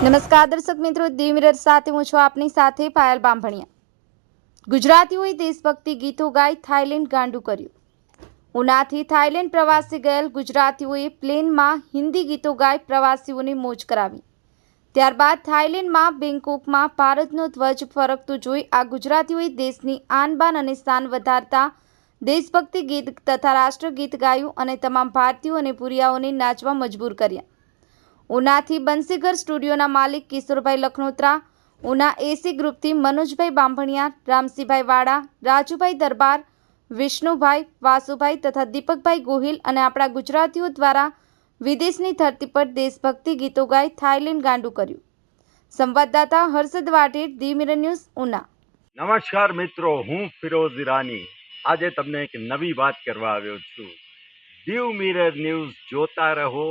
નમસ્કાર, દર્શક મિત્રો, દીવ મિરર સાથે હું છું આપની સાથે પાયલ બાંભણિયા. ગુજરાતીઓએ દેશભક્તિ ગીતો ગાઈ થાઇલેન્ડ ગાંડું કર્યું. ઉનાથી થાઇલેન્ડ પ્રવાસે ગયેલ ગુજરાતીઓએ પ્લેનમાં હિન્દી ગીતો ગાઈ પ્રવાસીઓને મોજ કરાવી. ત્યારબાદ થાઇલેન્ડમાં બેંકોકમાં ભારતનો ધ્વજ ફરકતો જોઈ આ ગુજરાતીઓએ દેશની આન બાન અને શાન વધારતા દેશભક્તિ ગીત તથા રાષ્ટ્રગીત ગાયું અને તમામ ભારતીયો અને પુરિયાઓને નાચવા મજબૂર કર્યા. ઉનાથી બંસીગર સ્ટુડિયોના માલિક કિશોરભાઈ લખનોત્રા, ઉના એસી ગ્રુપથી મનોજભાઈ બાંભણિયા રામસિંહભાઈ વાડા, રાજુભાઈ દરબાર, વિષ્ણુભાઈ, વાસુભાઈ તથા દીપકભાઈ ગોહિલ અને આપણા ગુજરાતીઓ દ્વારા વિદેશની ધરતી પર દેશભક્તિ ગીતો ગાઈ થાઇલેન્ડ ગાંડું કર્યું. સંવાદદાતા Harshad Vadher the Mirror News, Una. નમસ્કાર મિત્રો, હું ફિરોઝ ઈરાની આજે તમને એક નવી વાત કરવા આવ્યો છું. દીવ મિરર ન્યૂઝ જોતા રહો